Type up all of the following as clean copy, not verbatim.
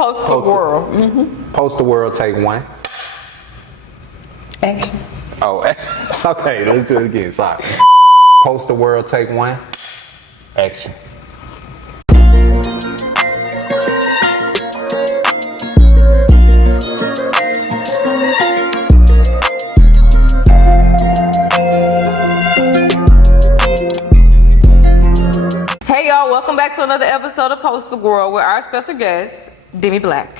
Post the world. Mm-hmm. Post the world, take one. Action. Oh, okay, let's do it again. Sorry. Post the world, take one. Action. Hey y'all, welcome back to another episode of Post the Gworl with our special guest, Demi Black.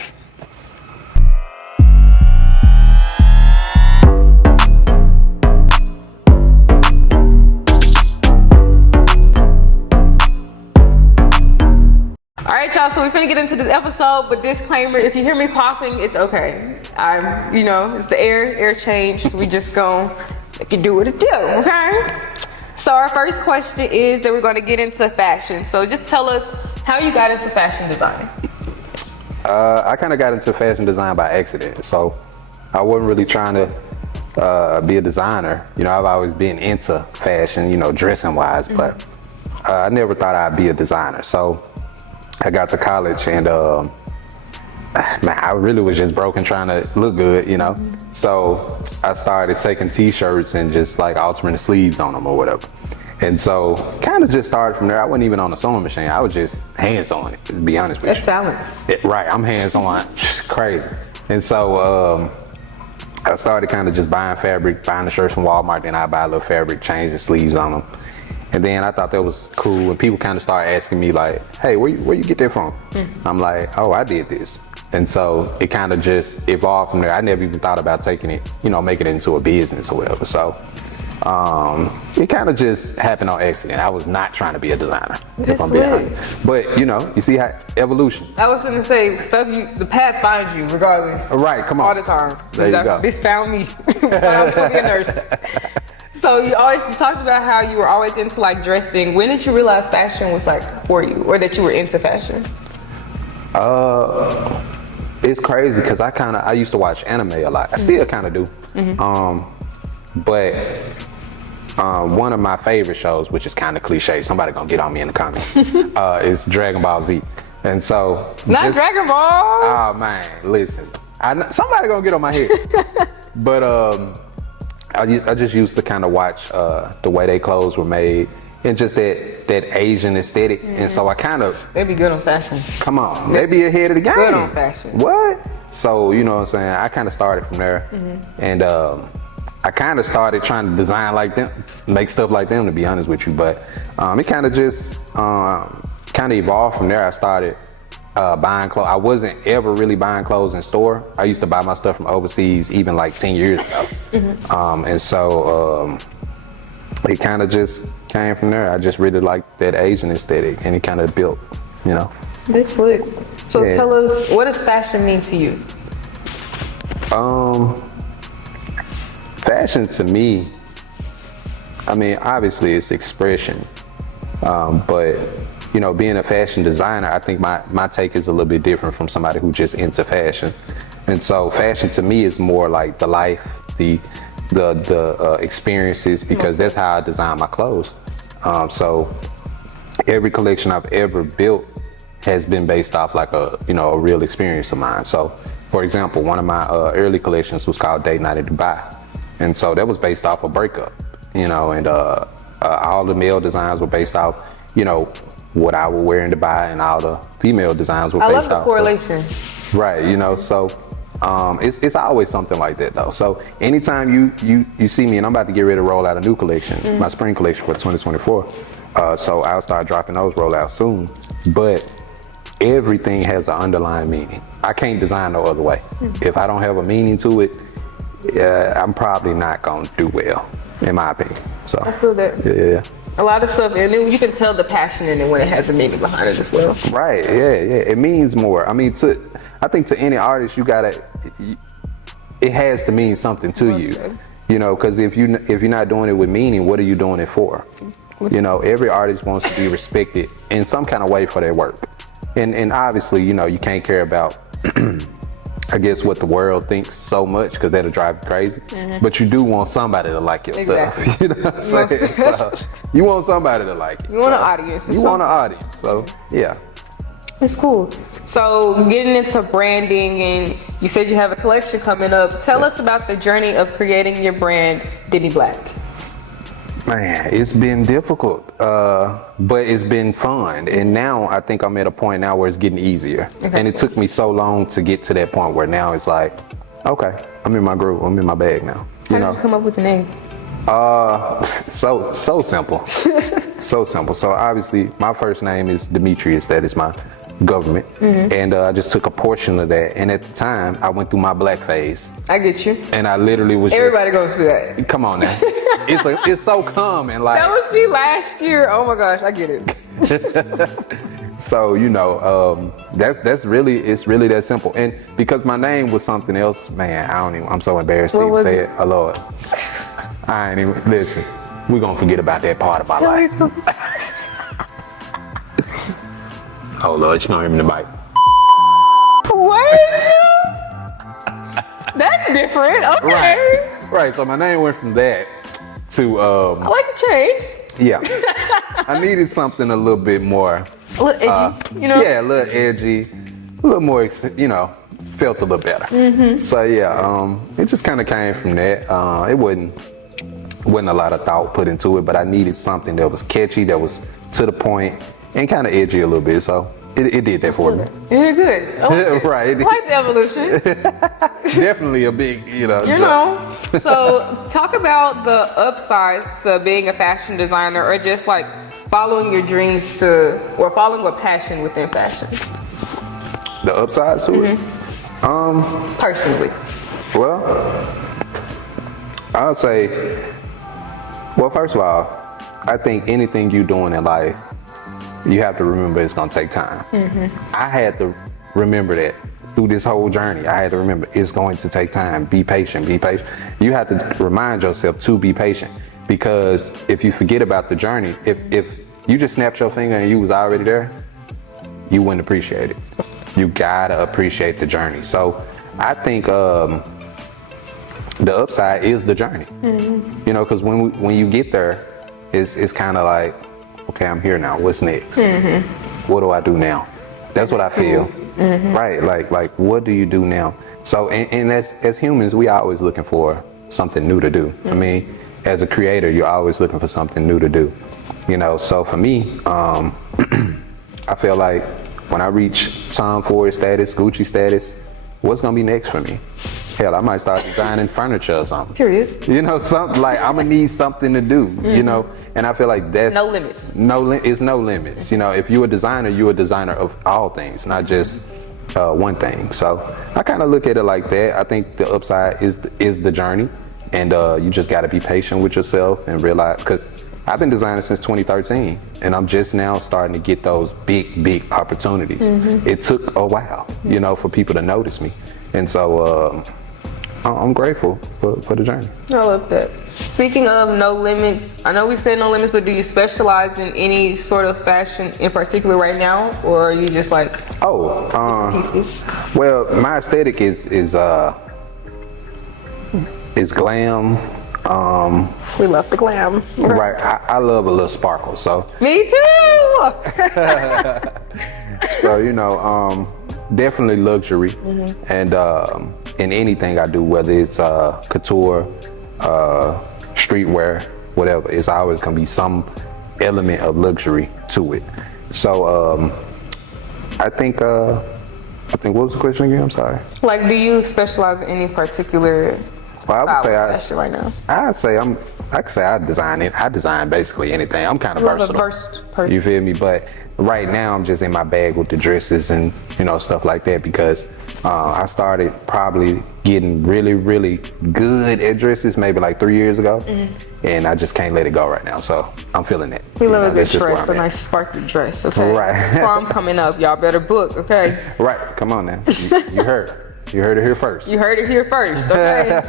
Alright y'all, so we're finna get into this episode, but disclaimer, if you hear me coughing, it's okay. It's the air change. We just gonna make it do what it do, okay? So our first question is that we're gonna get into fashion. So just tell us how you got into fashion design. I kind of got into fashion design by accident. So I wasn't really trying to be a designer. You know, I've always been into fashion, dressing wise, but I never thought I'd be a designer. So I got to college and man, I really was just broke and trying to look good, So I started taking t-shirts and just like altering the sleeves on them or whatever. And so kind of just started from there. I wasn't even on a sewing machine. I was just hands on it, to be honest with you. That's talent. Right, I'm hands on, crazy. And so I started kind of just buying fabric, buying the shirts from Walmart, then I buy a little fabric, change the sleeves on them. And then I thought that was cool, and people kind of started asking me like, hey, where you get that from? I'm like, oh, I did this. And so it kind of just evolved from there. I never even thought about taking it, making it into a business or whatever. So it kind of just happened on accident. I was not trying to be a designer, if I'm being honest. But you see how evolution. I was gonna say, the path finds you regardless. Right, come on. All the time. There you go. This found me when I was gonna be a nurse. So you talked about how you were always into like dressing. When did you realize fashion was like for you, or that you were into fashion? It's crazy because I used to watch anime a lot. I still kind of do. But one of my favorite shows, which is kind of cliche, somebody gonna get on me in the comments, is Dragon Ball Z. And so Not Dragon Ball. Oh man, listen, somebody gonna get on my head. But I just used to kind of watch the way they clothes were made and just that Asian aesthetic. And so I kind of... They be good on fashion. Come on, they be ahead of the game. Good on fashion. What? So, you know what I'm saying? I kind of started from there. And I kind of started trying to design like them, make stuff like them, to be honest with you. But it kind of just kind of evolved from there. I started buying clothes. I wasn't ever really buying clothes in store. I used to buy my stuff from overseas even like 10 years ago. And so it kind of just came from there. I just really liked that Asian aesthetic, and it kind of built, That's slick. So tell us, what does fashion mean to you? Fashion to me, I mean, obviously it's expression, but being a fashion designer, I think my take is a little bit different from somebody who just into fashion. And so fashion to me is more like the life, the experiences, because that's how I design my clothes. So every collection I've ever built has been based off like a real experience of mine. So for example, one of my early collections was called Date Night in Dubai. And so that was based off a breakup, and all the male designs were based off, what I would wear in Dubai, and all the female designs were based off. I love the correlation. Right, so it's always something like that though. So anytime you see me, and I'm about to get ready to roll out a new collection, my spring collection for 2024. So I'll start dropping those rollouts soon. But everything has an underlying meaning. I can't design no other way. If I don't have a meaning to it, I'm probably not gonna do well, in my opinion. So I feel that. Yeah. A lot of stuff, and then you can tell the passion in it when it has a meaning behind it as well. Right, yeah. It means more. I mean, I think to any artist, it has to mean something to you. Because if you're not doing it with meaning, what are you doing it for? Every artist wants to be respected in some kind of way for their work. And obviously, you can't care about I guess what the world thinks so much, because that'll drive you crazy. But you do want somebody to like your stuff. You know what I'm saying? So you want somebody to like it. You want an audience. You want an audience. So yeah. It's cool. So getting into branding, and you said you have a collection coming up. Tell us about the journey of creating your brand, Demi Black. Man, it's been difficult, but it's been fun. And now I think I'm at a point now where it's getting easier. Okay. And it took me so long to get to that point where now it's like, okay, I'm in my groove. I'm in my bag now. How did you come up with the name? So simple. So simple. So obviously my first name is Demetrius. That is my government. And I just took a portion of that. And at the time I went through my black phase. I get you. And I literally was Everybody goes through that. Come on now. It's so common. Like, That was me last year. Oh my gosh, I get it. so, that's really, it's really that simple. And because my name was something else, man, I'm so embarrassed to even say it. Oh Lord. I ain't even, listen, we're gonna forget about that part of my life. Oh Lord, you gonna hear me in the mic. What? That's different. Okay. Right, so my name went from that to, I like the change. yeah. I needed something a little bit more. A little edgy, Yeah, a little edgy, a little more, felt a little better. So yeah, it just kind of came from that. It wasn't a lot of thought put into it, but I needed something that was catchy, that was to the point, and kind of edgy a little bit. So it did that for me. You're good. Okay. Right. I like the evolution. Definitely a big, So talk about the upsides to being a fashion designer, or just like following your dreams or following a passion within fashion. The upsides to it? Personally. Well, I'll say, first of all, I think anything you're doing in life, you have to remember it's gonna take time. I had to remember that through this whole journey. I had to remember it's going to take time. Be patient, be patient. You have to remind yourself to be patient, because if you forget about the journey, if you just snapped your finger and you was already there, you wouldn't appreciate it. You gotta appreciate the journey. So I think the upside is the journey. Because when you get there, it's kind of like, okay, I'm here now. What's next? What do I do now? That's what I feel. Right? Like what do you do now? So and as humans, we are always looking for something new to do. I mean, as a creator, you're always looking for something new to do. So for me, I feel like when I reach Tom Ford status, Gucci status, what's gonna be next for me? Hell, I might start designing furniture or something. Curious. Something like I'm gonna need something to do. And I feel like that's no limits. It's no limits. If you're a designer of all things, not just one thing. So I kind of look at it like that. I think the upside is the journey, and you just got to be patient with yourself and realize, because I've been designing since 2013, and I'm just now starting to get those big opportunities. It took a while, for people to notice me, and so I'm grateful for the journey. I love that. Speaking of no limits, I know we said no limits, but do you specialize in any sort of fashion in particular right now, or are you just like pieces? Well, my aesthetic is glam. We love the glam. Right. I love a little sparkle. So. Me too. So definitely luxury, and in anything I do, whether it's couture, streetwear, whatever, it's always gonna be some element of luxury to it. So I think what was the question again? I'm sorry. Like, do you specialize in any particular I would say fashion right now? I could say I design it. I design basically anything. I'm kind of versatile. You feel me? But right now I'm just in my bag with the dresses and stuff like that, because I started probably getting really good at dresses maybe like 3 years ago, and I just can't let it go right now. So I'm feeling it. We love a good dress, a nice sparkly dress. Okay. Right. Prom coming up, y'all better book. Okay. Right. Come on now. You heard. You heard it here first. You heard it here first, okay?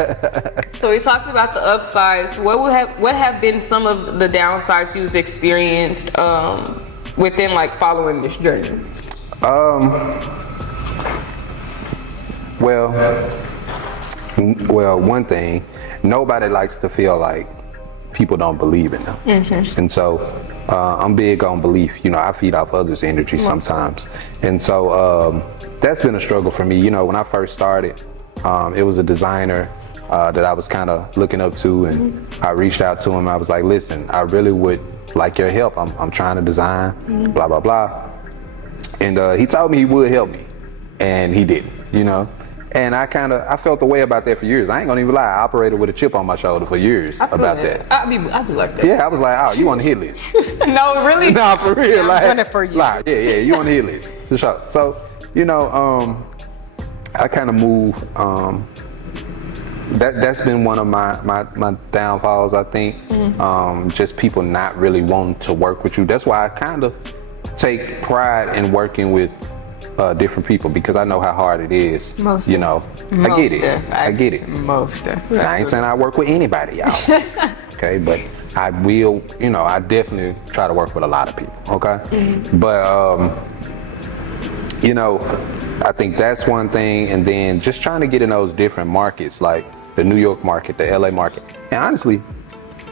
So we talked about the upsides. What have been some of the downsides you've experienced within like following this journey? Well, one thing, nobody likes to feel like people don't believe in them. And so I'm big on belief. You know, I feed off others' energy sometimes. And so that's been a struggle for me. You know, when I first started, it was a designer that I was kind of looking up to, and I reached out to him. I was like, listen, I really would like your help. I'm trying to design, blah, blah, blah. And he told me he would help me, and he didn't, you know. And I felt the way about that for years. I ain't gonna even lie, I operated with a chip on my shoulder for years about that. I'd be like that. Yeah, I was like, oh, you on the hit list. No, really? No, for real. I've done it for you. Like, yeah, you on the hit list, for sure. So, you know, I kind of move, that's been one of my downfalls, I think. Just people not really wanting to work with you. That's why I kind of take pride in working with different people, because I know how hard it is. You know, I get it. I ain't saying I work with anybody, y'all. Okay, but I will, you know, I definitely try to work with a lot of people, okay? But, you know, I think that's one thing, and then just trying to get in those different markets, like the New York market, the LA market. And honestly,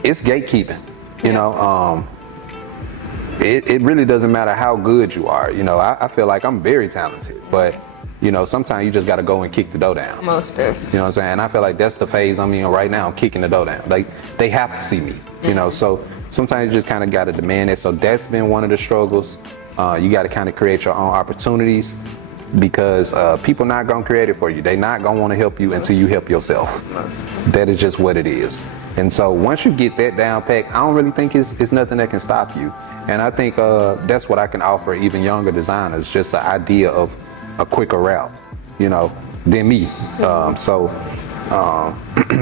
it's gatekeeping, you know? It really doesn't matter how good you are. You know, I feel like I'm very talented, but you know, sometimes you just got to go and kick the door down. Most definitely. You know what I'm saying? And I feel like that's the phase I'm in right now, kicking the door down. Like, they have to see me, you know? So sometimes you just kind of got to demand it. So that's been one of the struggles. You got to kind of create your own opportunities, because people not going to create it for you. They not going to want to help you until you help yourself. That is just what it is. And so once you get that down pat, I don't really think it's nothing that can stop you. And I think that's what I can offer even younger designers, just an idea of a quicker route, you know, than me.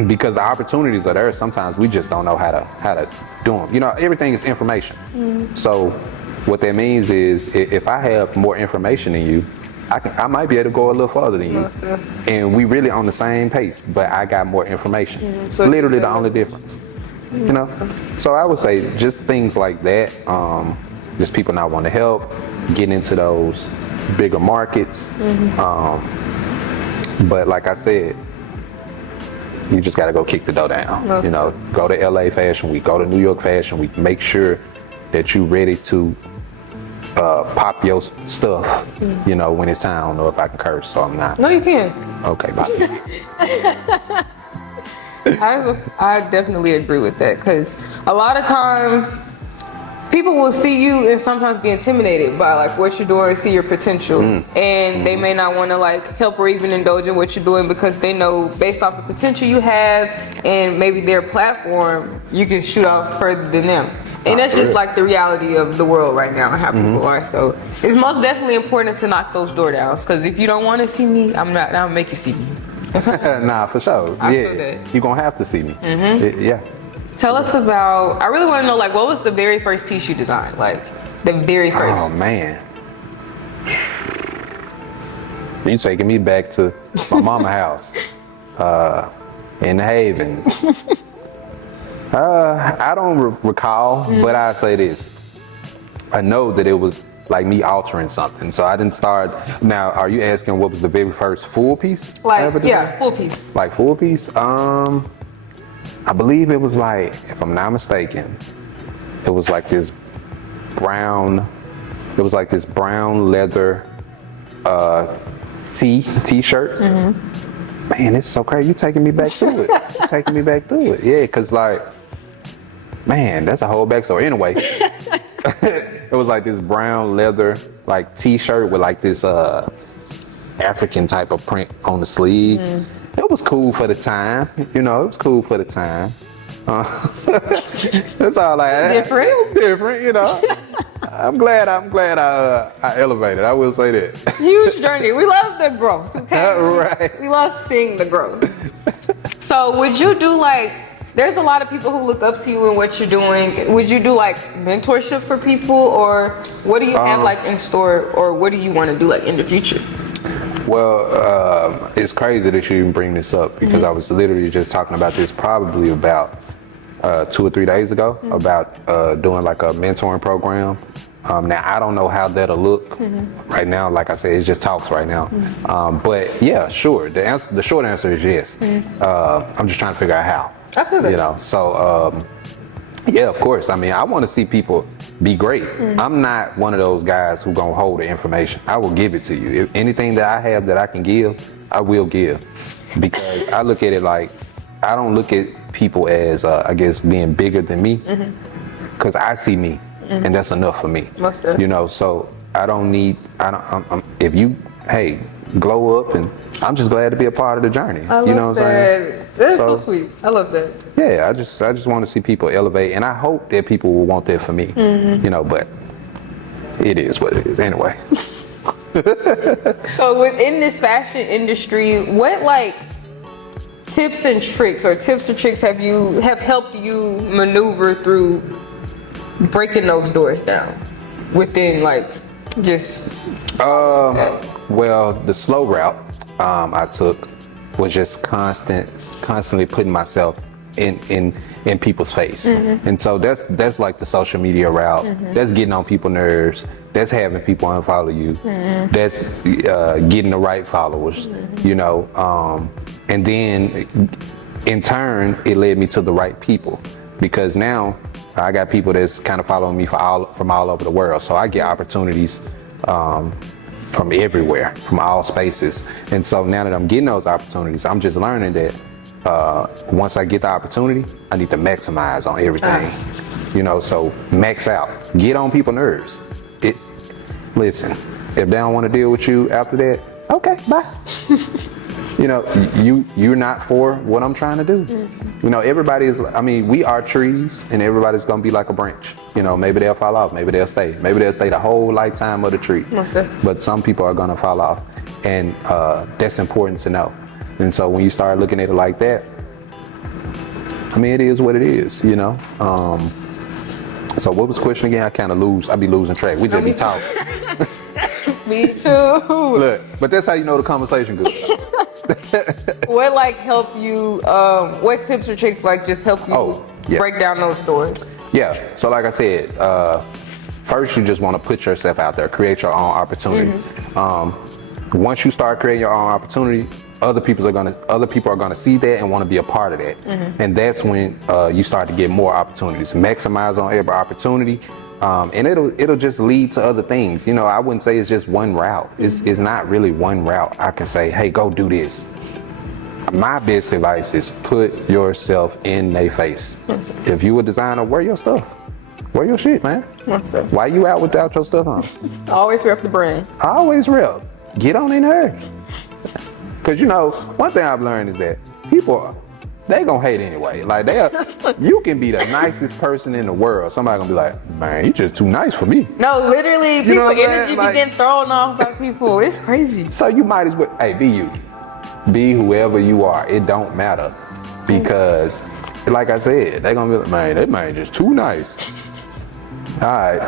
Because the opportunities are there, sometimes we just don't know how to do them. You know, everything is information. So what that means is, if I have more information than you, I might be able to go a little further than you. And we really on the same pace, but I got more information. So literally the only difference. You know? So I would say just things like that, just people not want to help, getting into those bigger markets. But like I said, you just got to go kick the door down. You know, go to LA Fashion Week, go to New York Fashion Week, make sure that you're ready to pop your stuff, you know, when it's time. I don't know if I can curse, so I'm not. No, you can. Okay, bye. I definitely agree with that, because a lot of times people will see you and sometimes be intimidated by like what you're doing, see your potential, and they may not want to like help or even indulge in what you're doing, because they know based off the potential you have and maybe their platform, you can shoot out further than them. And that's just like the reality of the world right now and how people are. So it's most definitely important to knock those door downs, because if you don't want to see me, I'm gonna make you see me. Nah, for sure. Yeah, you're gonna have to see me. Yeah. Tell us about, I really want to know, like, what was the very first piece you designed? Like, the very first. Oh, man. You taking me back to my mama's house in Haven. I don't recall, but I say this. I know that it was like me altering something. So I didn't start. Now, are you asking what was the very first full piece? Like, yeah, full piece. Like full piece? I believe it was like, if I'm not mistaken, it was like this brown leather t-shirt. Man, this is so crazy. You taking me back through it. Yeah, cause like, man, that's a whole backstory. Anyway, it was like this brown leather like t-shirt with like this African type of print on the sleeve. It was cool for the time, you know. It was cool for the time. That's all I had. Different. It was different, you know. I'm glad I elevated. I will say that. Huge journey. We love the growth. Okay. Right. We love seeing the growth. So would you do like? There's a lot of people who look up to you and what you're doing. Would you do like mentorship for people, or what do you have like in store, or what do you want to do like in the future? Well, it's crazy that you even bring this up, because I was literally just talking about this probably about 2 or 3 days ago, about doing like a mentoring program. Now, I don't know how that'll look right now. Like I said, it's just talks right now. But yeah, sure. The short answer is yes. I'm just trying to figure out how. I feel that. You know, so Yeah, of course. I mean, I want to see people be great. I'm not one of those guys who gonna hold the information. I will give it to you. If anything that I have that I can give, I will give. Because I look at it like, I don't look at people as, I guess, being bigger than me. Because I see me, and that's enough for me. Most definitely. You know, so if you, hey, glow up, and I'm just glad to be a part of the journey. I love you know what I'm saying? That is so sweet. I love that. Yeah, I just want to see people elevate, and I hope that people will want that for me. You know, but it is what it is anyway. So within this fashion industry, what like tips and tricks have helped you maneuver through breaking those doors down within like just well, the slow route I took was just constantly putting myself in people's face. And so that's like the social media route. That's getting on people's nerves. That's having people unfollow you. That's getting the right followers, you know. And then in turn, it led me to the right people, because now I got people that's kind of following me from all over the world. So I get opportunities from everywhere, from all spaces. And so now that I'm getting those opportunities, I'm just learning that once I get the opportunity, I need to maximize on everything. You know, so max out. Get on people's nerves. Listen, if they don't want to deal with you after that, okay, bye. You know, you're not for what I'm trying to do. You know, we are trees, and everybody's gonna be like a branch. You know, maybe they'll fall off, maybe they'll stay. Maybe they'll stay the whole lifetime of the tree. But some people are gonna fall off, and that's important to know. And so when you start looking at it like that, I mean, it is what it is, you know? So what was the question again? I be losing track. We just be talking. Me too. Look, but that's how you know the conversation good. What like help you, what tips or tricks like just help you break down those doors? Yeah, so like I said, first you just want to put yourself out there, create your own opportunity. Once you start creating your own opportunity, other people are gonna see that and want to be a part of that. And that's when you start to get more opportunities. Maximize on every opportunity. And it'll just lead to other things. You know, I wouldn't say it's just one route. It's not really one route. I can say, hey, go do this. My best advice is put yourself in their face. If you a designer, wear your stuff. Wear your shit, man. Why you out without your stuff on? Always rep the brand. Always rep. Get on in there. Because, you know, one thing I've learned is that people, they gonna hate anyway. Like, you can be the nicest person in the world. Somebody gonna be like, man, you just too nice for me. No, literally, you know people energy be getting thrown off by people. It's crazy. So you might as well, hey, be you. Be whoever you are. It don't matter. Because, like I said, they gonna be like, man, that man just too nice. All right.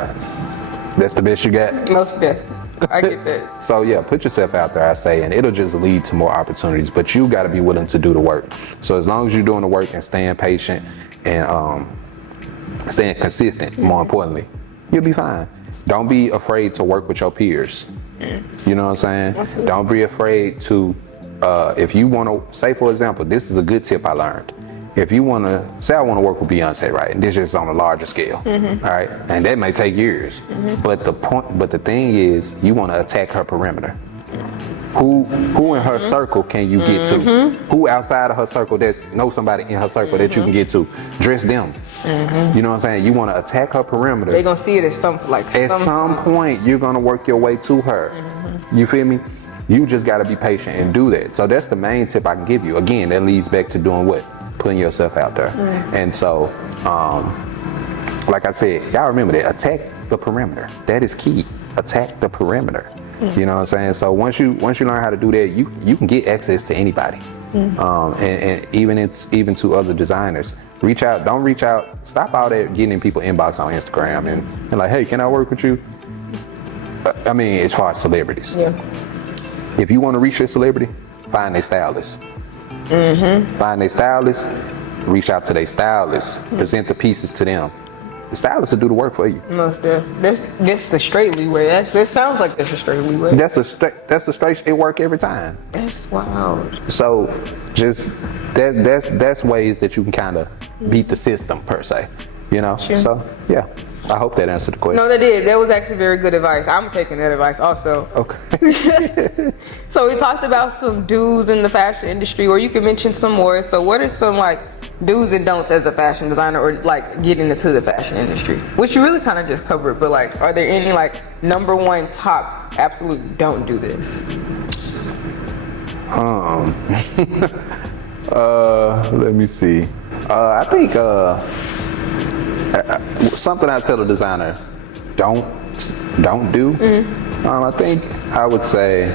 That's the best you got? Most definitely. I get that. So yeah, put yourself out there, I say, and it'll just lead to more opportunities, but you got to be willing to do the work. So as long as you're doing the work and staying patient and staying consistent, more importantly, you'll be fine. Don't be afraid to work with your peers. You know what I'm saying? Absolutely. Don't be afraid to, if you want to, say for example, this is a good tip I learned. If you want to, say I want to work with Beyonce, right? And this is on a larger scale, all right? And that may take years. But the thing is, you want to attack her perimeter. Who in her circle can you get to? Who outside of her circle know somebody in her circle that you can get to? Dress them. You know what I'm saying? You want to attack her perimeter. They're gonna see it as at some point, you're gonna work your way to her. You feel me? You just gotta be patient and do that. So that's the main tip I can give you. Again, that leads back to doing what? Putting yourself out there. And so, like I said, y'all remember that, attack the perimeter. That is key. Attack the perimeter. You know what I'm saying? So once you learn how to do that, you can get access to anybody. And even to other designers. Reach out, don't reach out, stop out there getting in people's inbox on Instagram and like, hey, can I work with you? I mean, as far as celebrities. If you want to reach your celebrity, find their stylist. Find their stylist, reach out to their stylist, present the pieces to them. The stylist will do the work for you. Most definitely. That's the straight leeway. That sounds like that's a straight leeway. That's a straight, it work every time. That's wild. So just that's ways that you can kind of beat the system per se. you know. Sure. So yeah, I hope that answered the question. No, that did. That was actually very good advice. I'm taking that advice also. Okay. So we talked about some do's in the fashion industry, or you can mention some more. So what are some like do's and don'ts as a fashion designer, or like getting into the fashion industry? Which you really kind of just covered, but like, are there any like number one top absolute don't do this? Let me see. I think something I tell a designer don't do. I think I would say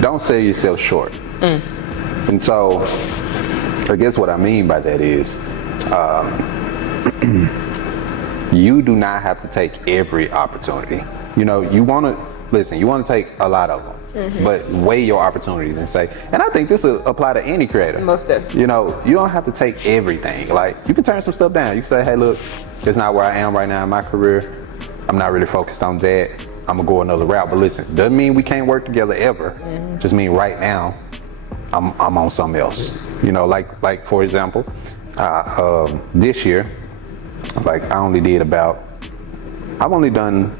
don't sell yourself short. And so I guess what I mean by that is you do not have to take every opportunity. You know, you want to take a lot of them. But weigh your opportunities and say, and I think this will apply to any creator. Most definitely. You know, you don't have to take everything. Like, you can turn some stuff down. You can say, hey, look, it's not where I am right now in my career. I'm not really focused on that. I'm gonna go another route. But listen, doesn't mean we can't work together ever. Just mean right now, I'm on something else. You know, like for example, this year, like I've only done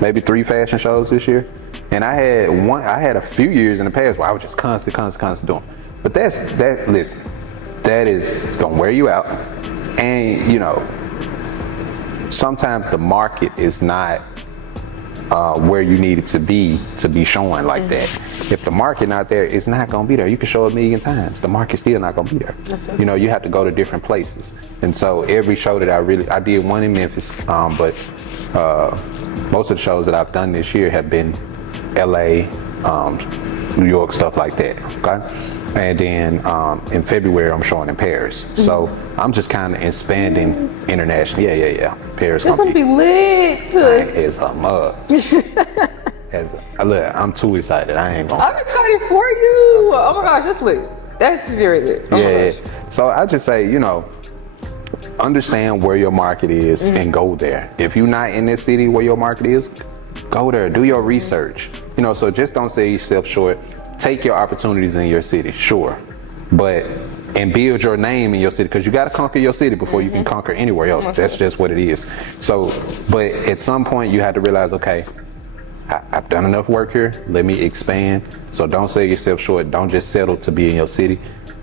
maybe 3 fashion shows this year. And I had a few years in the past where I was just constant doing. But listen, that is gonna wear you out. And you know, sometimes the market is not where you need it to be showing like that. If the market not there, it's not gonna be there. You can show 1,000,000 times, the market's still not gonna be there. Okay. You know, you have to go to different places. And so every show that I did one in Memphis, but most of the shows that I've done this year have been LA, New York, stuff like that, okay? And then in February, I'm showing in Paris. So I'm just kind of expanding internationally. Yeah. Paris It's gonna be lit. It's a mug. Look, I'm too excited. I ain't gonna. I'm excited for you. Oh my gosh, that's lit. That's very lit. Oh yeah. So I just say, you know, understand where your market is and go there. If you're not in this city where your market is, go there, do your research. You know, so just don't sell yourself short. Take your opportunities in your city, sure. And build your name in your city, because you got to conquer your city before you can conquer anywhere else. That's just what it is. So, but at some point you have to realize, okay, I've done enough work here, let me expand. So don't sell yourself short. Don't just settle to be in your city.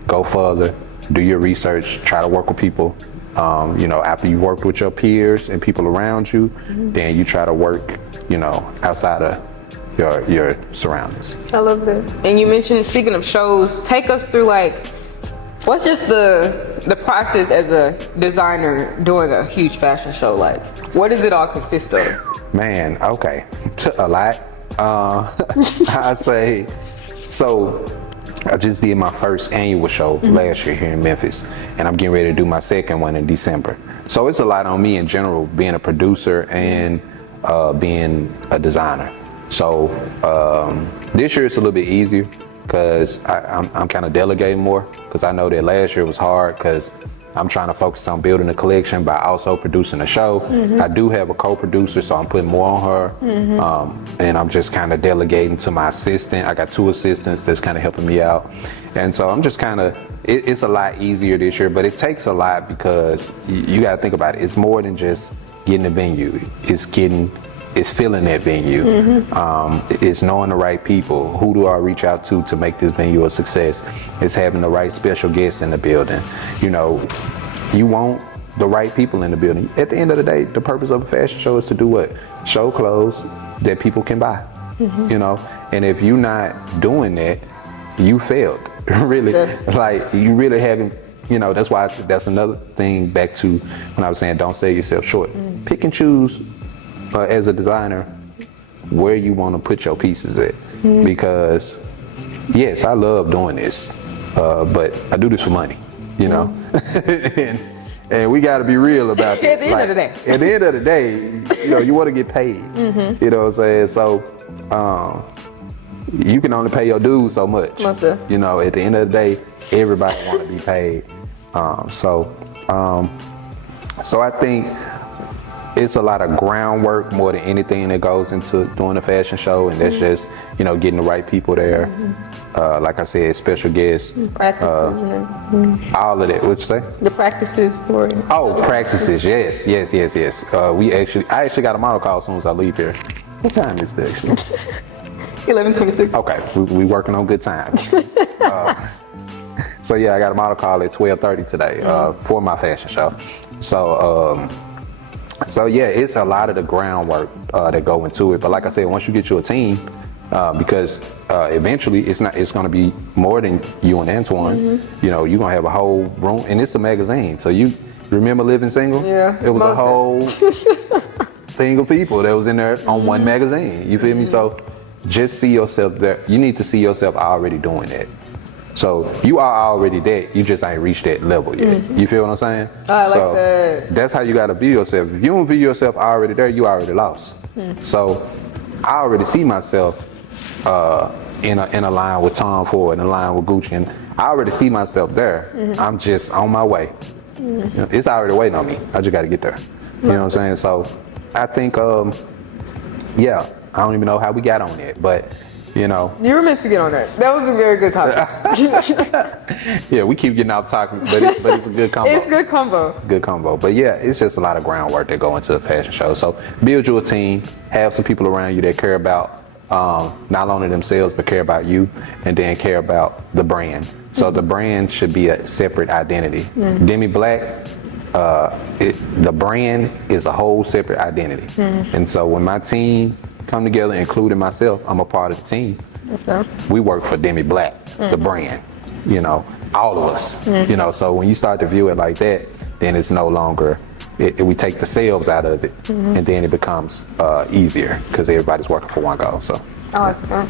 Go further, do your research, try to work with people. You know, after you worked with your peers and people around you, then you try to work, you know, outside of your surroundings. I love that. And you mentioned, speaking of shows, take us through like, what's just the process as a designer doing a huge fashion show like? What does it all consist of? Man, okay, a lot. I say, so I just did my first annual show last year here in Memphis, and I'm getting ready to do my second one in December. So it's a lot on me in general, being a producer and being a designer. So this year it's a little bit easier because I'm kind of delegating more, because I know that last year was hard because I'm trying to focus on building a collection by also producing a show. I do have a co-producer, so I'm putting more on her. And I'm just kind of delegating to my assistant. I got 2 assistants that's kind of helping me out. And so I'm just kind of, it's a lot easier this year, but it takes a lot because you got to think about it. It's more than just getting a venue. It's filling that venue. It's knowing the right people. Who do I reach out to make this venue a success? It's having the right special guests in the building. You know, you want the right people in the building. At the end of the day, the purpose of a fashion show is to do what? Show clothes that people can buy. You know, and if you're not doing that, you failed. Really, like you really haven't. You know, that's why that's another thing back to when I was saying don't sell yourself short. Pick and choose. As a designer, where you want to put your pieces at, because yes, I love doing this, but I do this for money, you know, and we got to be real about it. At the end of the day. At the end of the day, you know, you want to get paid. You know what I'm saying? So you can only pay your dues so much. You know, at the end of the day, everybody want to be paid. So I think it's a lot of groundwork more than anything that goes into doing a fashion show, and that's just, you know, getting the right people there. Like I said, special guests, Practices, all of that. What'd you say? the practices for it. Oh, practices. Yes. I actually got a model call as soon as I leave here. What time is it actually? 11:26. Okay, we working on good times. So yeah, I got a model call at 12:30 today for my fashion show. So yeah, it's a lot of the groundwork that go into it. But like I said, once you get you a team, because eventually it's going to be more than you and Antoine. You know, you're gonna have a whole room, and it's a magazine. So you remember Living Single? Yeah, it was a whole thing of people that was in there on one magazine. You feel me? So just see yourself there. You need to see yourself already doing that. So you are already there, you just ain't reached that level yet. You feel what I'm saying? I like that. That's how you gotta view yourself. If you don't view yourself already there, you already lost. So I already see myself in a line with Tom Ford, in a line with Gucci, and I already see myself there. I'm just on my way. You know, it's already waiting on me. I just gotta get there. You know what I'm saying? So I think, yeah, I don't even know how we got on it, but you know. You were meant to get on that. That was a very good topic. Yeah, we keep getting off topic, but it's a good combo. It's good combo. Good combo. But yeah, it's just a lot of groundwork that go into a fashion show. So build you a team, have some people around you that care about not only themselves, but care about you, and then care about the brand. So the brand should be a separate identity. Demi Black, the brand is a whole separate identity. And so when my team come together, including myself, I'm a part of the team. Okay. We work for Demi Black, the brand, you know, all of us, you know. So when you start to view it like that, then it's no longer, we take the sales out of it, and then it becomes easier because everybody's working for one goal. So. I like that.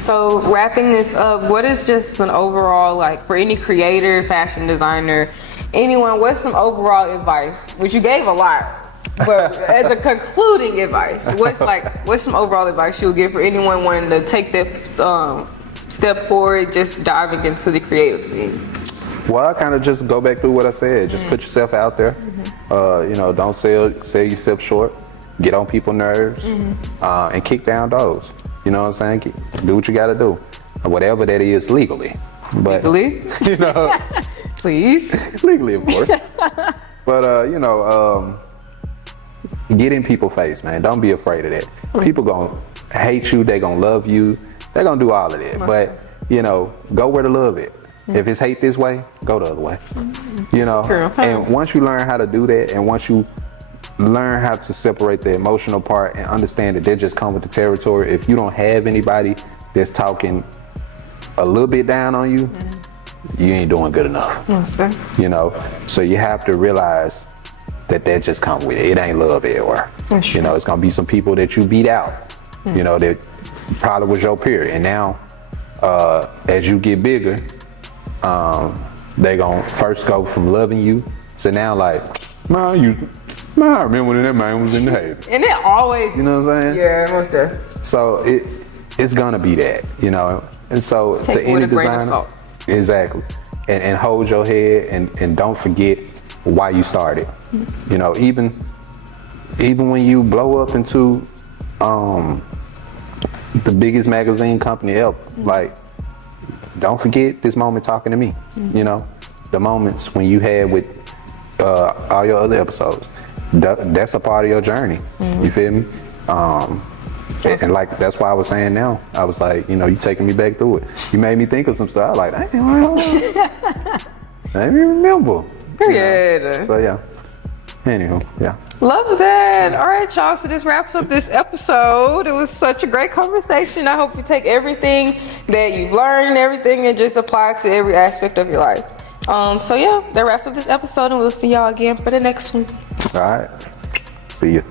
So wrapping this up, what is just an overall, like for any creator, fashion designer, anyone, what's some overall advice? Which you gave a lot. But as a concluding advice, what's some overall advice you would give for anyone wanting to take that step forward, just diving into the creative scene? Well, I kind of just go back through what I said. Just put yourself out there. You know, don't sell yourself short. Get on people's nerves and kick down doors. You know what I'm saying? Do what you got to do, whatever that is legally. But legally, you know, please, legally, of course. But you know. Get in people's face, man. Don't be afraid of that. People gonna hate you. They gonna love you. They gonna do all of that. But you know, go where the love is. If it's hate this way, go the other way. You know. And once you learn how to do that, and once you learn how to separate the emotional part and understand that they just come with the territory. If you don't have anybody that's talking a little bit down on you, you ain't doing good enough. You know. So you have to realize that just comes with it. It ain't love everywhere. You know, it's gonna be some people that you beat out, you know, that probably was your peer. And now, as you get bigger, they gonna first go from loving you. So now like, I remember when that man was in the hay. And it always, you know what I'm saying? Yeah, most there. So it's gonna be that, you know. And so take to any with a grain of designer, salt. Exactly. And hold your head and don't forget why you started. You know, even when you blow up into the biggest magazine company ever, like, don't forget this moment talking to me. You know, the moments when you had with all your other episodes. That's a part of your journey. You feel me? And like, that's why I was saying now, I was like, you know, you taking me back through it. You made me think of some stuff. I was like, I didn't remember. Period. You know? So yeah. Anywho, yeah. Love that. All right, y'all. So this wraps up this episode. It was such a great conversation. I hope you take everything that you've learned and everything and just apply it to every aspect of your life. So yeah, that wraps up this episode, and we'll see y'all again for the next one. All right. See you.